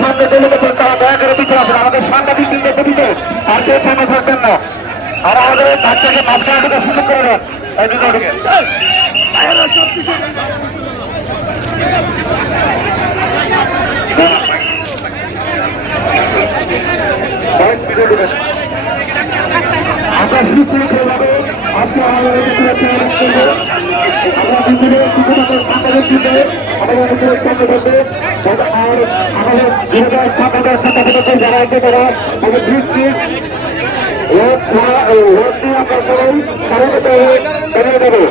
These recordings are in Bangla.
সামনে চলে গেছেন তারা দয়া করে পিছিয়ে আসেন। আমাদের সাংবাদিক দিতে আর কেউ সামনে থাকবেন না। আর আমাদের বাচ্চাকে মাঝখানে ঢুকে সুযোগ করে দেন। আমরা সুশৃঙ্খলভাবে আজকে আমাদের যারা আছে তারা আমাদের দৃষ্টি আমরা সবাই বেরিয়ে দেবো।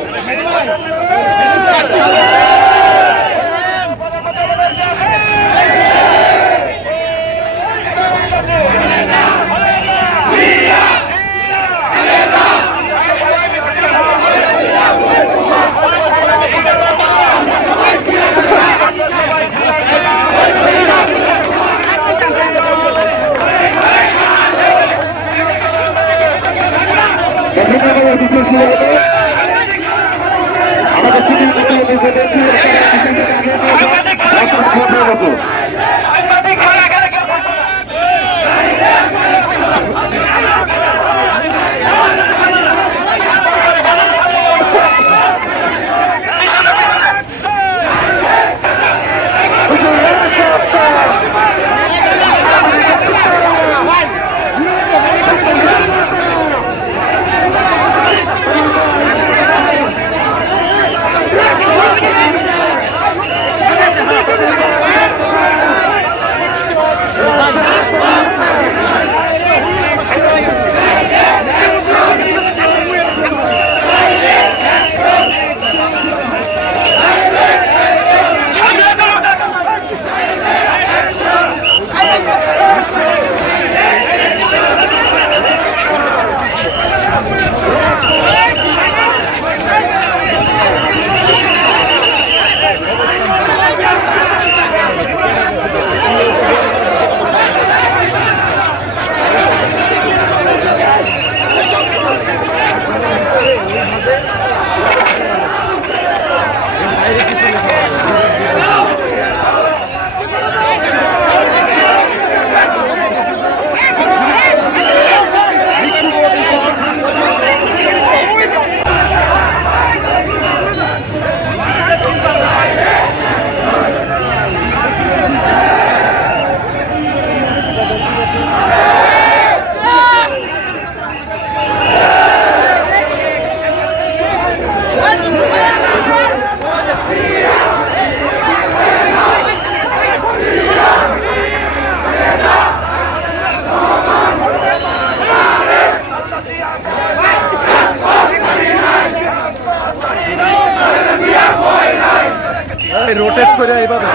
রোটেট করে এইভাবে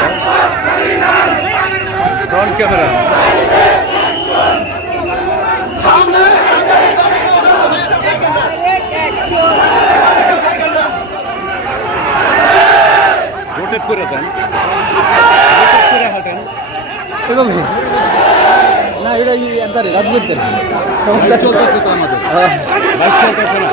ফ্রন্ট ক্যামেরা রোটেট করে দেন, রোটেট করে হাঁটেন। না এটা রাজনীতির চলতেছে তো আমাদের বাইক চলতেছে না।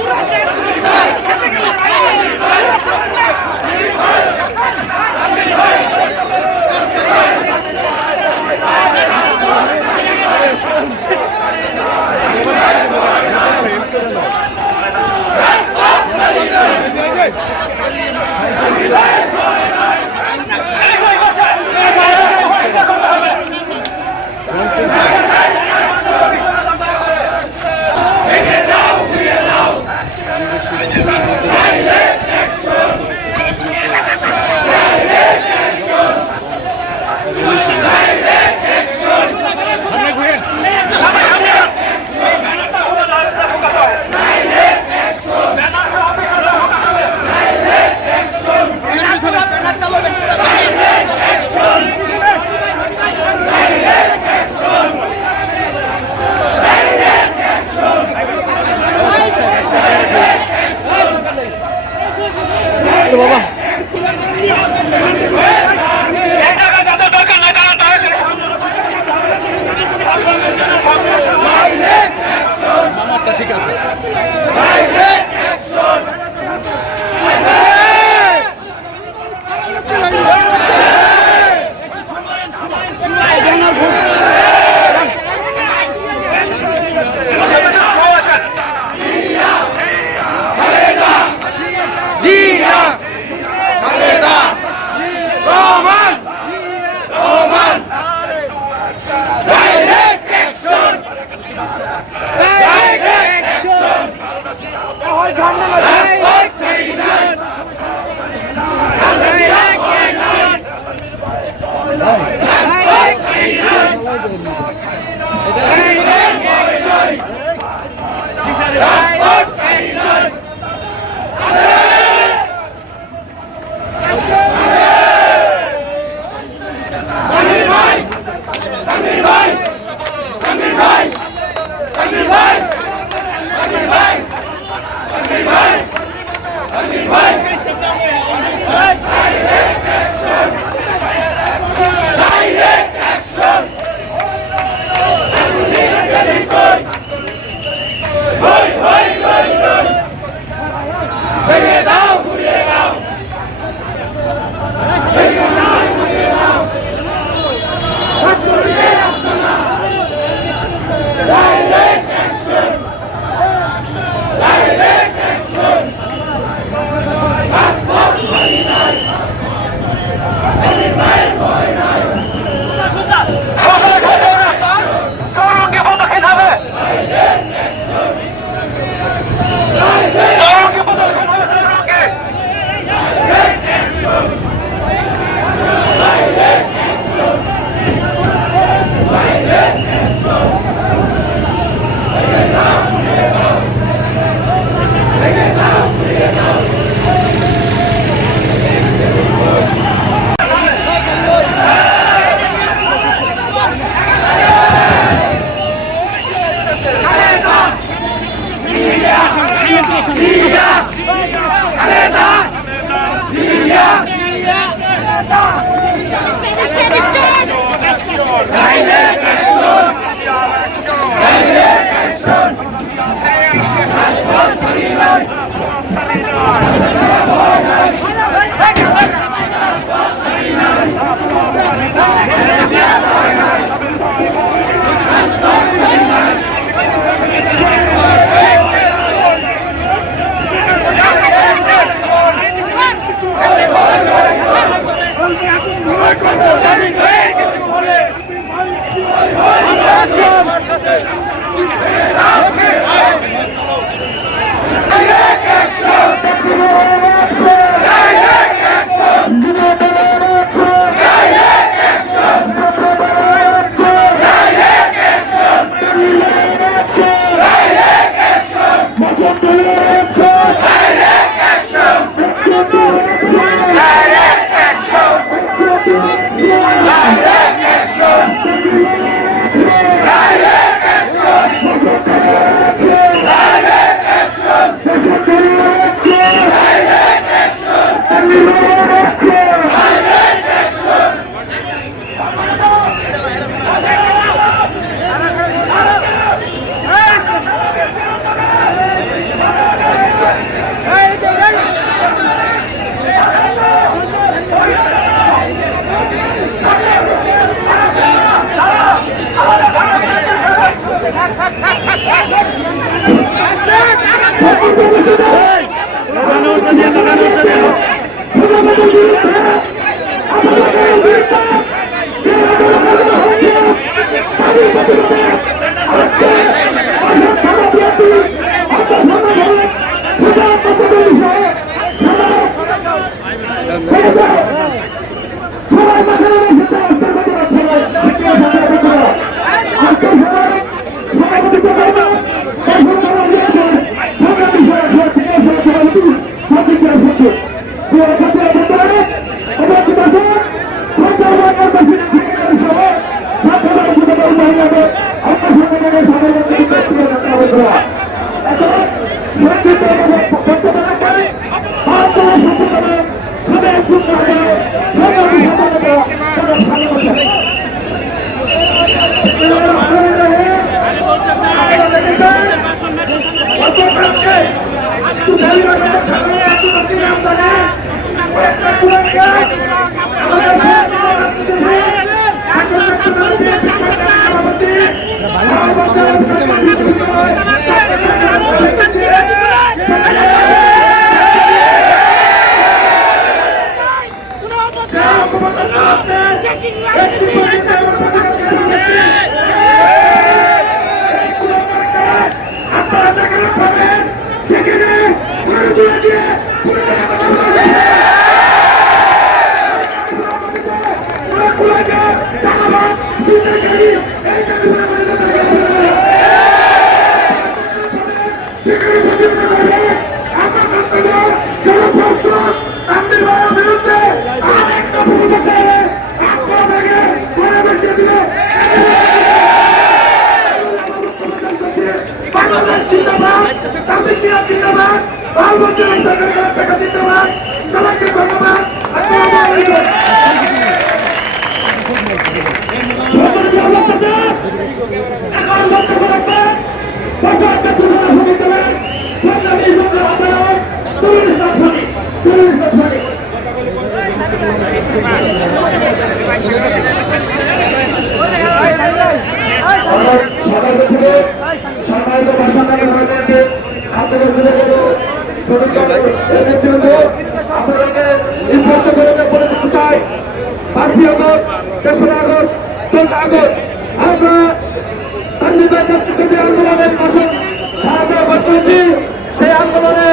সেই আন্দোলনে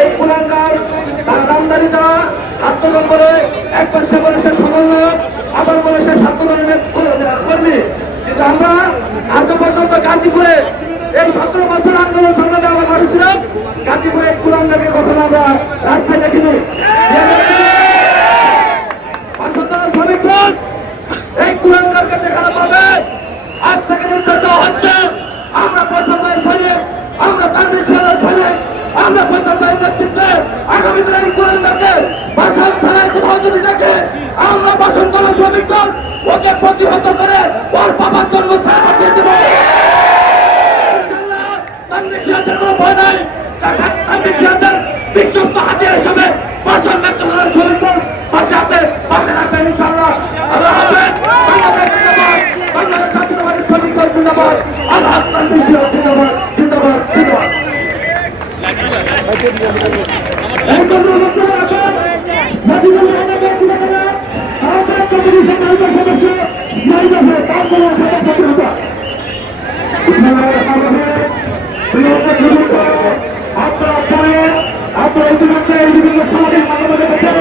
এই কুলাঙ্গার নামদারি যারা আন্দোলন করে এক পাশে বলে সে সমন্বয়ক, আবার বলে সে ছাত্রদলের কর্মী। কিন্তু আমরা আজ পর্যন্ত গাজীপুরে এই 17 বছর আন্দোলন সংগ্রামে আমরা করেছিলাম, গাজীপুরে এই কুলাঙ্গারের ঘটনা আমরা রাস্তায় দেখিনি। শ্রমিকগণ এই কুলাঙ্গার কাছে খারাপ পাবে, আজ থেকে নির্যাতিত হচ্ছে। আমরা প্রথমে শরীর, আমরা তার বিষয়ে আগামী দিনে এই কুলাঙ্গারকে বাসাল থানায় কোথাও যদি দেখে আমরা বসন্তলা শ্রমিক দল ওকে প্রতিহত করে ওর বাবার জন্য পাঠিয়ে দেবো। তানভীর সিরাজের কোনো ভয় নাই। তানভীর সিরাজের বিশ্বস্ত হাতিয়ার হিসাবে বাসাল মেট্রোপলিটন শ্রমিক দল পাশে আছে, পাশে রাখবেন ইনশাআল্লাহ। আল্লাহ হাফেজ। বাংলাদেশ জিন্দাবাদ, বাংলাদেশ জাতীয়তাবাদী শ্রমিক দল জিন্দাবাদ। আল্লাহ তানভীর সিরাজ জিন্দাবাদ, জিন্দাবাদ, জিন্দাবাদ। আপনারা ইতিমধ্যে বিভিন্ন সামাজিক মাধ্যমে দেখেছেন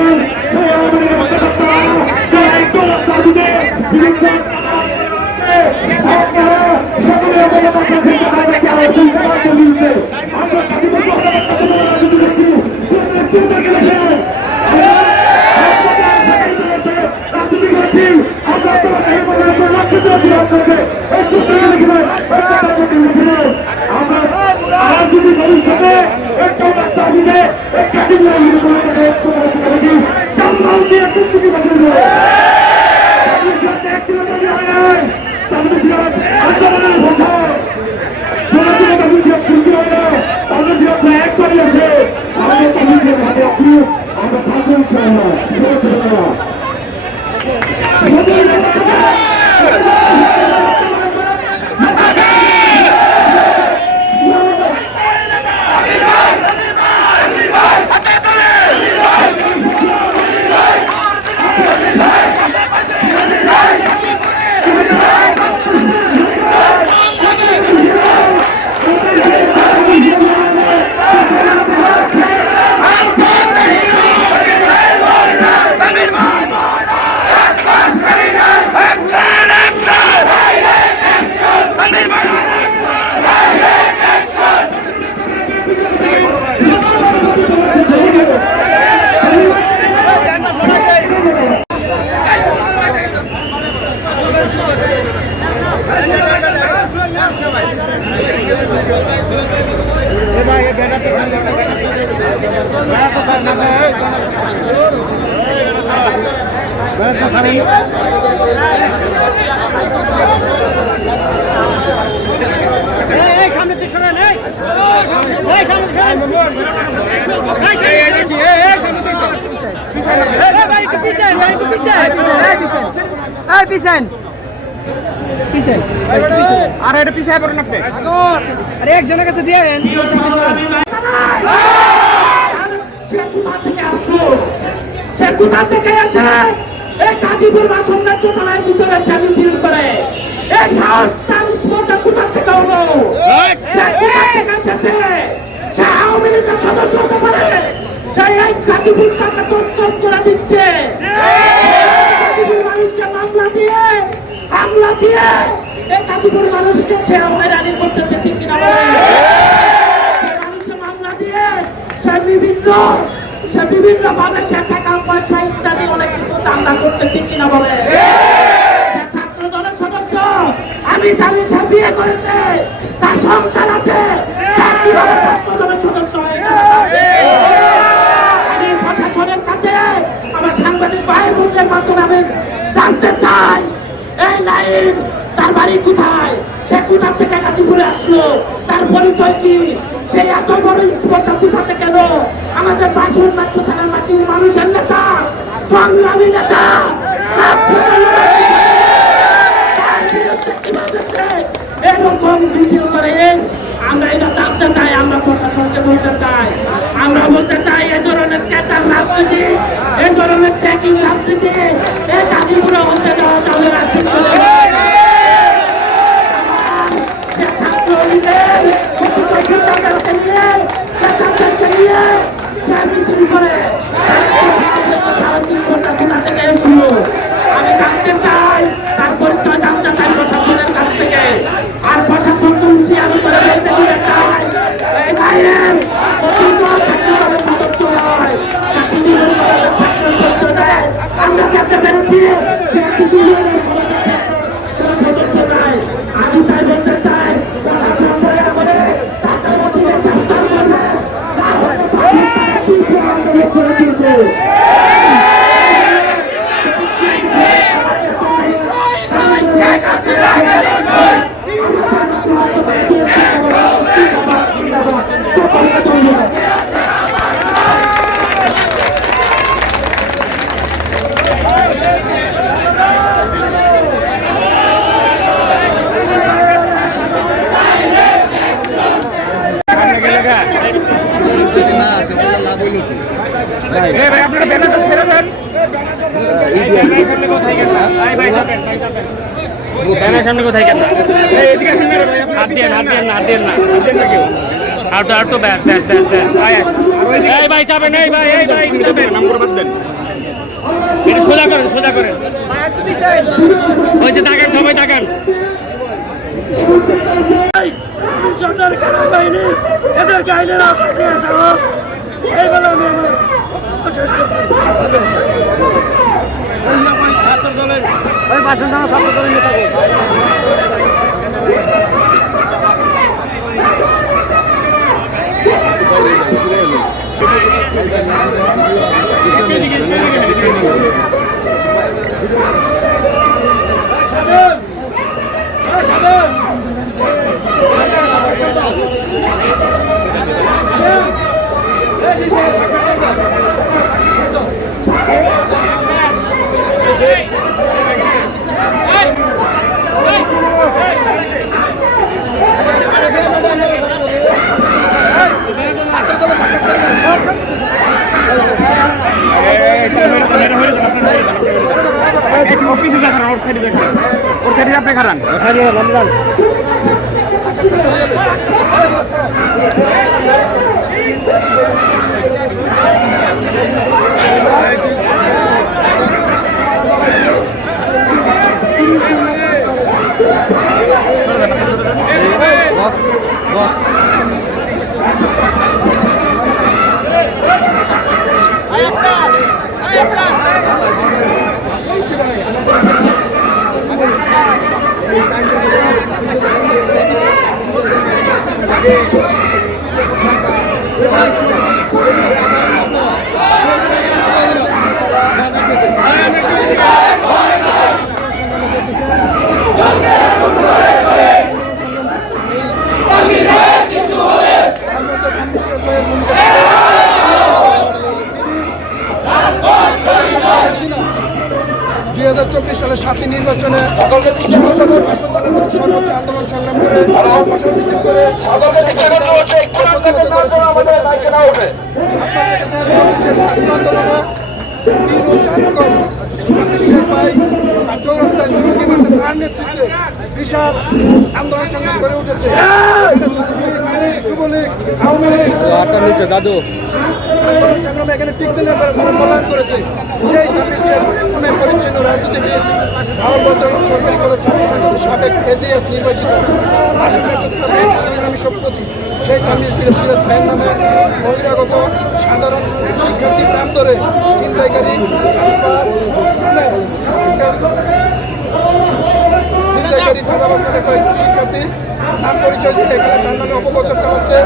আর এটা পিছিয়ে পড়েন আপনি আরে একজনের কাছে দিয়ে সে কোথা থেকে আসলো, সে কোথা থেকে আছে? এই গাজীপুর বাসন মেট্রোপলিটনের ভিতরে সে মিছিল করে। এই সাহস তার স্পর্ধা কোথা থেকে হলো? সে কোথা থেকে এসেছে? সে আওয়ামী লীগের সদস্য হতে পারে। সে এই গাজীপুর তাকে তছনছ করে দিচ্ছে। গাজীপুর মানুষকে মামলা দিয়ে, হামলা দিয়ে এই গাজীপুর মানুষকে সে হয়রানি করতেছে, ঠিক কিনা বলেন? মানুষকে মামলা দিয়ে সে বিভিন্ন ভাবে সে টাকা পয়সা ইত্যাদি অনেক কিছু দাঙ্গা করছে, ঠিক কিনা বলে? ছাত্র দলের সদস্য, আমি জানি সে বিয়ে করেছে, তার সংসার আছে, কিভাবে ছাত্র দলের সদস্য হয়েছে? আমি প্রশাসনের কাছে আমার সাংবাদিক ভাই বোনদের মাধ্যমে আমি জানতে চাই, এই লাইন তার বাড়ি কোথায়? সে কোথা থেকে গাজীপুরে আসলো? তার পরিচয় কি? সেই এত বড় স্পর্ধা কোথা থেকে এলো? আমাদের বাসন মাত্র থানার মাটির মানুষের নেতা, সংগ্রামী নেতা, এরকম মিছিল করে। আমরা এটা জানতে চাই, আমরা প্রশাসনকে বলতে চাই, আমরা বলতে চাই এ ধরনের ক্যাটার রাজনীতি, এ ধরনের ট্যাকিং রাজনীতি এই গাজীপুরে হতে দেওয়া যাবে রাজনীতি। আমি জানতে চাই, তার পরিচয় জানতে চাই প্রশাসনের কাছ থেকে। আর প্রশাসন হুঁশিয়ারি করে বলতে দিতে চাই, এই লাইন সদস্য নয়, আমরা জানতে পেরেছি আপনারা ব্যানারটা ছেড়ে দেন। ব্যানার সামনে কোথায় কেন? হাত দিয়ে না, হাত দিয়ে না, হাত দিয়ে না, আউটো ব্যাস ব্যাস ব্যাস ব্যাস। এই ভাই যাবেন, এই ভাই, এই ভাই যাবেন, নম্বর বাদ দেন। এটা সোজা করেন, সোজা করেন। হয়েছে, তাকান সবাই, তাকান। সরকার কানার বাহিনী এদেরকে আইনের আওতায় নিয়ে আসা হোক, এই বলে আমি আমার বক্তব্য শেষ করছি। ছাত্র দলের ওই বাসন ছাত্র দলের নেতা অফিসে দেখান, ওর সাইডে দেখান, ওর সাইডে আপনি খারান। সালের 7ই নির্বাচনে সর্বোচ্চ আন্দোলন সংগ্রাম করে ফসল মিছিল করে আন্দোলনে 3 ও 4 আগস্ট ভাই চৌরাস্তায় তার নেতৃত্বে বিশাল আন্দোলন সংগ্রাম করে উঠেছে। যুবলীগ, আওয়ামী লীগ দাদু আন্দোলন সংগ্রামে এখানে টিকতে না পারে তারা পলায়ন করেছে। সেই নামে পরিচ্ছন্ন রাজনীতিবিদ সরকারি কলেজ ছাত্র সংসদের সাবেক এজিএস নির্বাচিত সংগ্রামী সভাপতি সেই তামিজ সিরাজ ভাইয়ের নামে বহিরাগত সাধারণ শিক্ষার্থীর নাম ধরে ছিনতাইকারী চাঁদাবাজ নামে কয়েকজন শিক্ষার্থী নাম পরিচয় দিয়ে এখানে তার নামে অপপ্রচার চালাচ্ছে,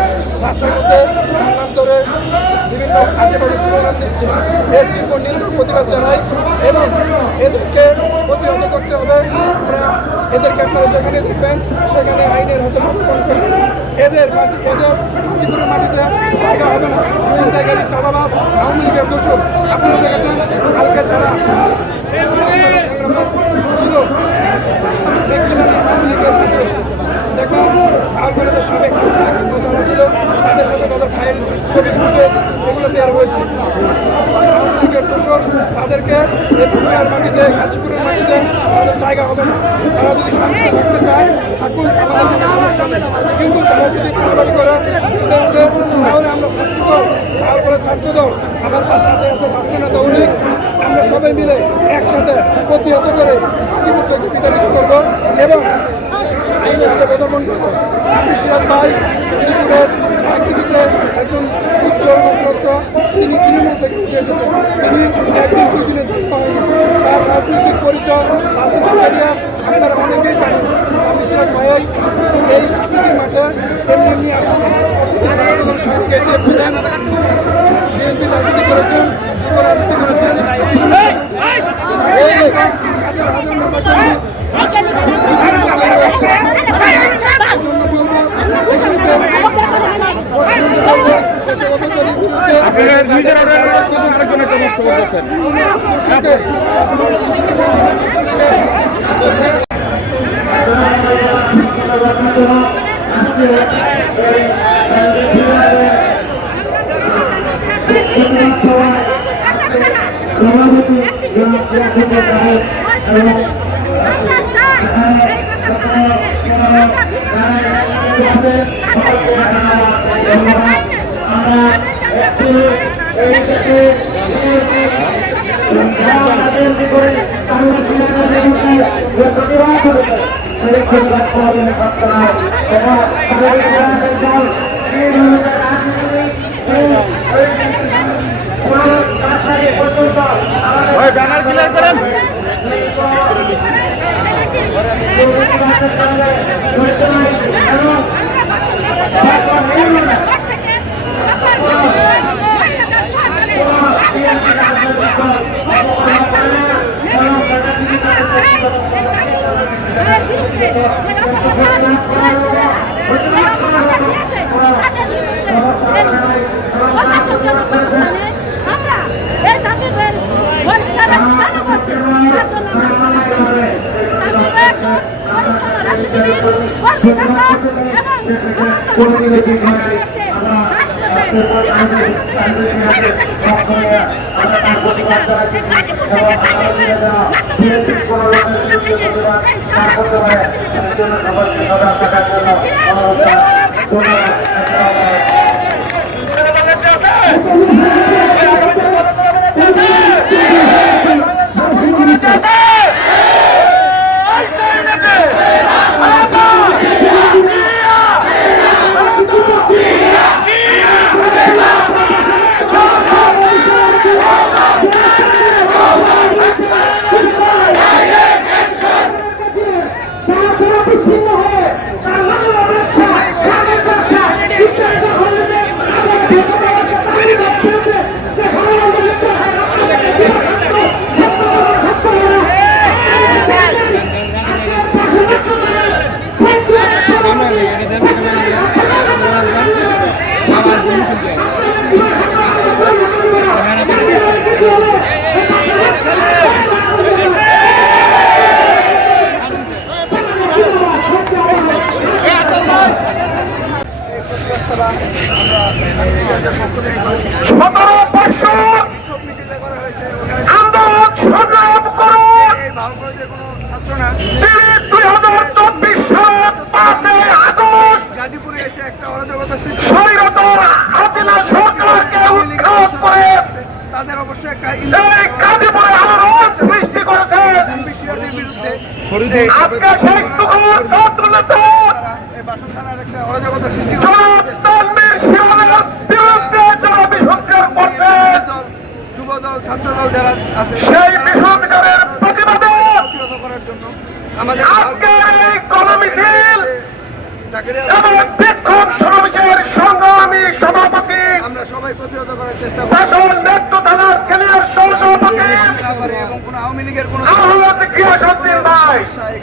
রাস্তার মধ্যে তার নাম ধরে বিভিন্ন কাজে বাজে স্লোগান দিচ্ছে। এর তীব্র নিন্দা প্রতিবাদ জানাই এবং এদেরকে প্রতিহত করতে হবে। এদেরকে আপনারা যেখানে দেখবেন সেখানে আইনের হাতে প্রতিপন্ন করবেন। এদের গাজীপুরের মাটিতে জায়গা হবে না। ছিনতাইকারী, চাঁদাবাজ, আওয়ামী লীগের দোষক আপনারা দেখেছেন কালকে যারা ছিল আওয়ামী লীগের দোষক দেখলাম আলগড়াতে সাবেক যারা ছিল তাদের সাথে তাদের ফাইল ছবি ফুটেজ এগুলো দেওয়া হয়েছে। আওয়ামী লীগের দোষক তাদেরকে এই খুলনার মাটিতে গাজীপুরের মাটিতে তাদের জায়গা হবে না। তারা যদি শান্তিতে থাকতে চায় থাকুন, আমাদের কোনো সমস্যা নেই, কিন্তু তারা যদি বাড়াবাড়ি করে বেড়ে ওঠে তাহলে আমরা ছাত্রদল তারপরে ছাত্রদল আমার সাথে আছে ছাত্রনেতা উনিক আমরা সবাই মিলে একসাথে প্রতিহত করে গাজীপুর থেকে বিতাড়িত করবো এবং আইনের হাতে প্রদর্শন করবো। আমি সিরাজ ভাই গাজীপুরের রাজনীতিতে একজন উজ্জ্বল নক্ষত্র, তিনি তৃণমূল থেকে উঠে এসেছেন। তিনি একদিন 2 দিনে জন্ম হয়নি, তার রাজনৈতিক পরিচয় রাজনৈতিক ক্যারিয়ার আপনারা অনেকেই জানেন। আমি সিরাজ ভাই এই রাজনীতির মাঠে এমনি আসেন, সাবেক এজিএফ ছিলেন, বিএনপি রাজনীতি করেছেন, যুব রাজনীতি করেছেন। হাজার হাজার নেতা কর্মী জন্য বলবো দেশকে শেষে অপচারিত ব্যানার ক্লিয়ার করেন। প্রশাসন জনপ্রতিষ্ঠানে আমরা এই দাবির পরিষ্কার কেন করছে তার জন্য রাজনীতিবিদ কর্মী থাকা এবং সমস্ত এসে গাজীপুরে এসে একটা অরাজকতা সৃষ্টি তাদের অবশ্যই বিরুদ্ধে বাসস্থানের একটা অরাজকতা সৃষ্টি যুবদল ছাত্রদল যারা আছে প্রতিরোধ করার জন্য আমাদের আমরা সবাই প্রতিহত করার চেষ্টা করি এবং কোন আওয়ামী লীগের কোন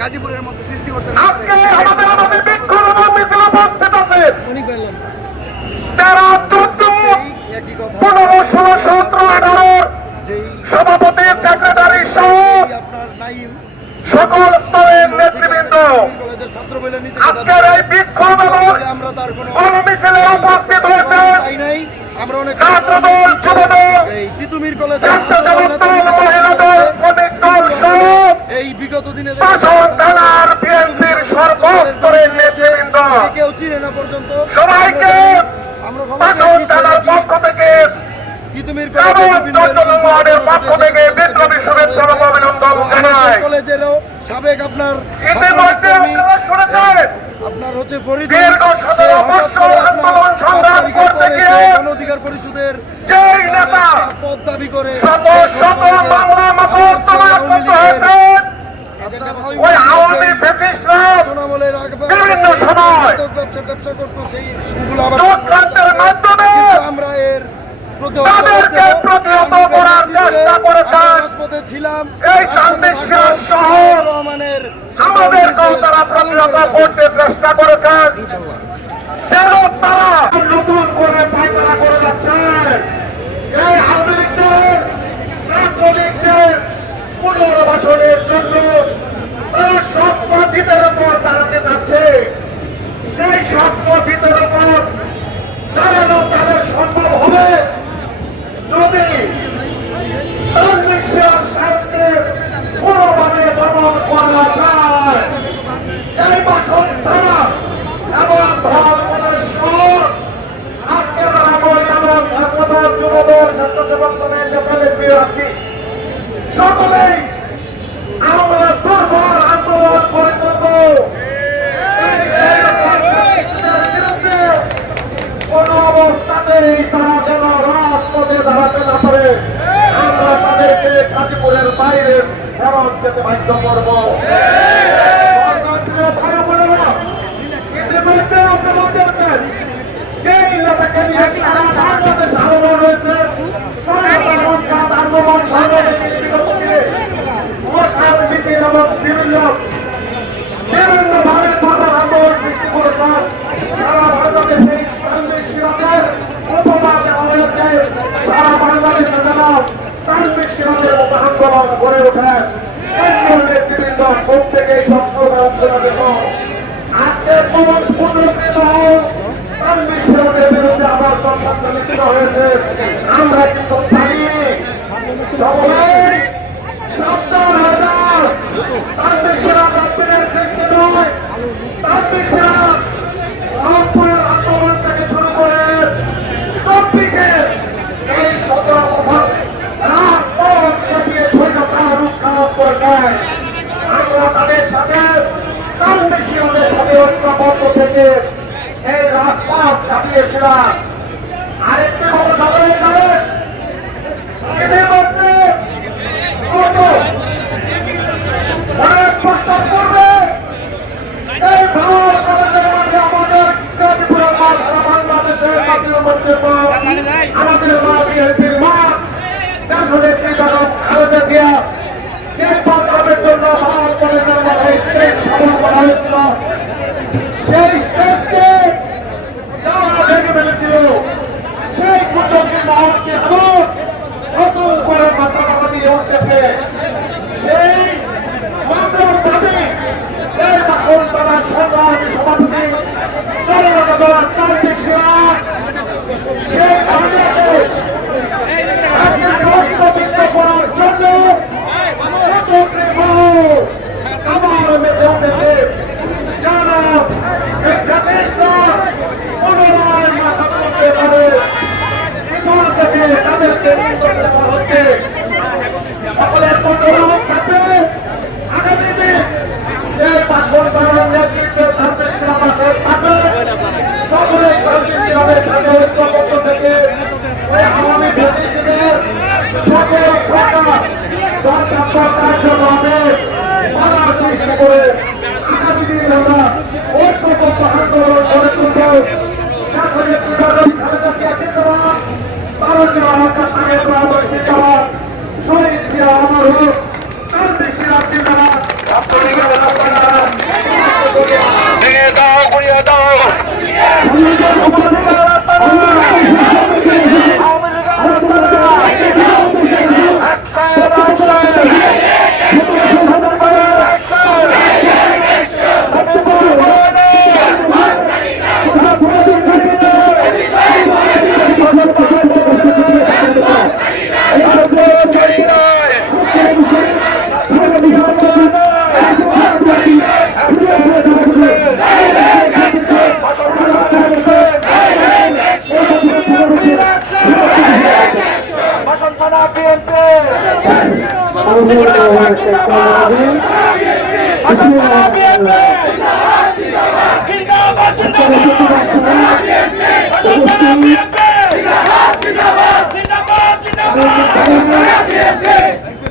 গাজীপুরের মধ্যে সৃষ্টি করতে সভাপতি সেক্রেটারি সহ সকল স্তরের নেতৃবৃন্দ আজকের এই বিক্ষোভ এবং গণমিছিলে উপস্থিত হয়েছেন ছাত্রদল, যুবদল, স্বেচ্ছাসেবক দল, মহিলা দল, শ্রমিক দল সহ এই বিগত দিনে শাসন থানার বিএনপির সর্বস্তরের নেতৃবৃন্দ সবাইকে শাসন থানার পক্ষ থেকে কলেজেরও সাবেক আপনার আপনার হচ্ছে ফরিদের অধিকার পরিষদের পদ দাবি করে ব্যবসা করতো সেইগুলো আবার আমরা এর তাদেরকে প্রতিহত করার চেষ্টা করেছেন। রাজপথে ছিলাম এই শান্তিশ্বর সহ রহমানের আমাদেরকেও তারা প্রতিহত করতে চেষ্টা করেছেন। যেন তারা নতুন করে পায়তারা করে যাচ্ছে। এই আওয়ামী লীগদের ছাত্রলীগদের পুনর্বাসনের জন্য তারা স্বপ্ন ভিতের উপর দাঁড়াতে যাচ্ছে। সেই স্বপ্ন ভিতের উপর দাঁড়ানো তাদের সম্ভব হবে যদি বিশ্বাস সাহিত্যের কোনোভাবে দমন করা যায়। এই বাসন থানা এবং ধর্মেশ্বর আজকে ধর্মদল যুবদল স্বেচ্ছাসেবক দলের নেতাদের প্রিয়ার্থী সকলেই আমরা দুর্বল আন্দোলন করে তুলব। কোন অবস্থাতেই তারা যেন রাজপথে দাঁড়াতে না পারে। আমরা তাদেরকে গাজীপুরের বাইরে ফেরত যেতে বাধ্য করব। ইতিমধ্যে আপনারা দেখছেন যে এলাকাকে নিয়ে সারা বাংলাদেশ আন্দোলন হয়েছে। আন্দোলন সংস্কার নীতি এবং বিভিন্নভাবে ধর্মের আন্দোলন সৃষ্টি করেছেন। সারা বাংলাদেশে উপমা দেওয়া হয়েছে। সারা বাংলাদেশে যেন তানভীর সিরাজের মতো আন্দোলন গড়ে ওঠে। নেতৃবৃন্দ মুখ থেকে এই সংস্করণে অংশ নেবেন। আজকে কোন পুনর্কৃত তানভীর সিরাজের বিরুদ্ধে আবার সংবাদ লিখিত হয়েছে। আমরা কিন্তু জানি সকলেই সাবধান হয়ে যান। তানভীর সিরাজ আপনাদের সৃষ্টি নয়। তানভীর সিরাজ রংপুরের আন্দোলন থেকে শুরু করে 24-এর এই 17 বছর রাজপথ কাটিয়ে স্বৈরতার রূপ খারাপ করে দেয়। আমরা তাদের সাথে তানভীর সিরাজের সাথে ঐক্যবদ্ধ থেকে এই রাজপথ কাটিয়েছিলাম। আরেকটি খবর সকলে জানেন, ইতিমধ্যে গত অনেক বছর পূর্বে এই ভারত কলেজের মাঠে আমাদের গাজীপুরের মাঠ, সারা বাংলাদেশের জাতীয় মঞ্চের মাঠ, আমাদের মা বিএনপির মাঠ, দেশনেত্রী বেগম খালেদা জিয়া যে প্রোগ্রামের জন্য ভারত কলেজের মাঠে স্টেজ স্থাপন করা হয়েছিল, সেই স্টেজকে যারা ভেঙে ফেলেছিল সেই কুচক্রী মহলকে আবার নতুন করে মাত্রা দিয়ে উঠতেছে। সেই মাত্রার দাবি এই বাসন থানার সংগ্রামী সভাপতি জনগণ তানভীর সিরাজ সেই দাবিকে প্রশ্নবিদ্ধ করার জন্য কুচক্রী মহল আবার মেতে উঠেছে। যেন এই জাতিষ্ঠা পুনরায় মাথা তুলতে পারে। ভিতর থেকে তাদেরকে নির্যাতন করা হচ্ছে। সকলের পণ্য থাকবে আগামী দিন এই বাসন থানার নেতৃত্বে তানভীর সিরাজ থাকবে। সকলেই তানভীর সিরাজের সাথে ঐক্যবদ্ধ থেকে ওই আওয়ামী ফ্যাসিস্টদের সকল প্রকার দরকার কার্যক্রমে বাধা সৃষ্টি করে আগামী দিন আমরা ঐক্যবদ্ধ আন্দোলন গড়ে তুলব। শহীদ জিয়া আমার হোক, তানভীর সিরাজ জিন্দাবাদ। ভেঙে দাও, গুড়িয়ে দাও।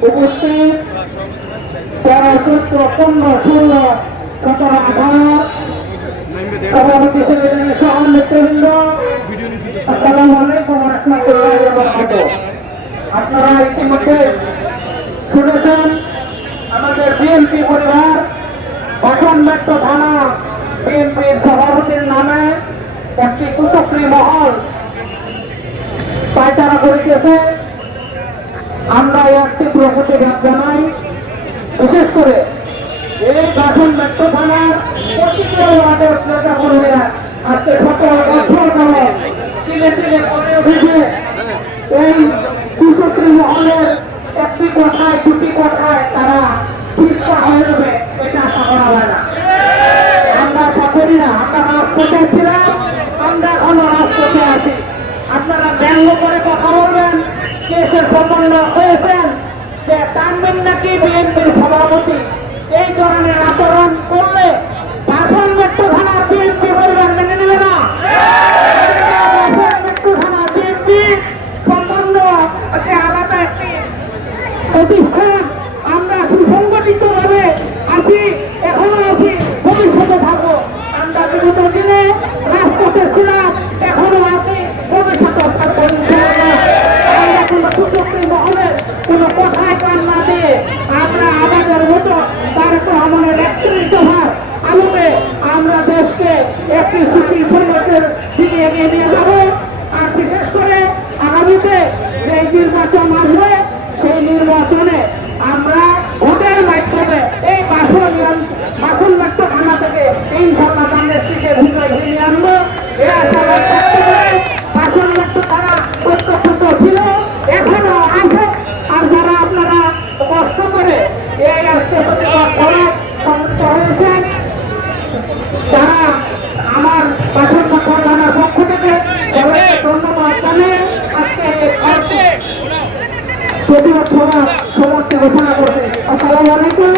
উপস্থিত সভাপতি সহ নেতৃবৃন্দ, আসসালামু আলাইকুম ওয়া রাহমাতুল্লাহি ওয়া আপনারা ইতিমধ্যে শুনেছেন আমাদের বিএনপি পরিবার বাসন মেট্রো থানা বিএনপির সভাপতির নামে একটি কুচক্রী মহল পায়চারা করিতেছে। আমরা একটি প্রতিবাদ জানাই। বিশেষ করে এই বাসন মেট্রো থানার প্রতিটি ওয়ার্ডের নেতা কর্মীরা আজকে 17 বছর ধরে তিলে তিলে করে উঠেছে। এই কুচক্রী মহলের একটি কথায় দুটি কথায় তারা পিছপা হয়ে যাবে, এটা আশা করা হয় না। আমরা আশা করি না। আমরা রাজপথে ছিলাম, আমরা এখনো রাজপথে আছি। আপনারা ব্যঙ্গ করে কথা বলবেন, কেসের সমন্বয় হয়েছেন যে তানবিন নাকি বিএনপির সভাপতি। এই ধরনের আচরণ করলে বাসন মেট্রো থানার বিএনপি পরিবার মেনে নেবে না। বাসন মেট্রো থানার বিএনপি সম্পন্ন আলাদা একটি প্রতিষ্ঠান। আমরা সুসংগঠিত ভাবে আছি, এখনো আছি, ভবিষ্যতে থাকবো। আমরা বিগত দিনে রাজপথে ছিলাম, এখনো আছি, ভবিষ্যতে থাকবো। আমরা কোনো কুচক্রী মহলের কোনো কথায় কান না দিয়ে আমরা আমাদের মতো তারেক রহমানের 31 দফার আলোকে আমরা দেশকে একটি সুখী পরিবেশের দিকে এগিয়ে নিয়ে যাব। আর বিশেষ করে আগামীতে যে নির্বাচন আসবে, সেই নির্বাচনে আমরা ভোটের মাধ্যমে এই বাসন মেট্রো থানা থেকে ইনশাল্লাহ বাংলাদেশকে ভূমিকায় ফিরিয়ে আনবো। এ আশা ব্যক্ত করে বাসন মেট্রো থানা প্রত্যক্ষ ছিল, এখনো আছে। আর যারা আপনারা কষ্ট করে এই আজকে প্রতিবাদ করার সমর্থ হয়েছেন, তারা আমার বাসন মেট্রো থানার পক্ষ থেকে ধন্যবাদ জানিয়ে আজকে প্রতিবাদ সমাপ্তি ঘোষণা করছে। আসসালামু আলাইকুম।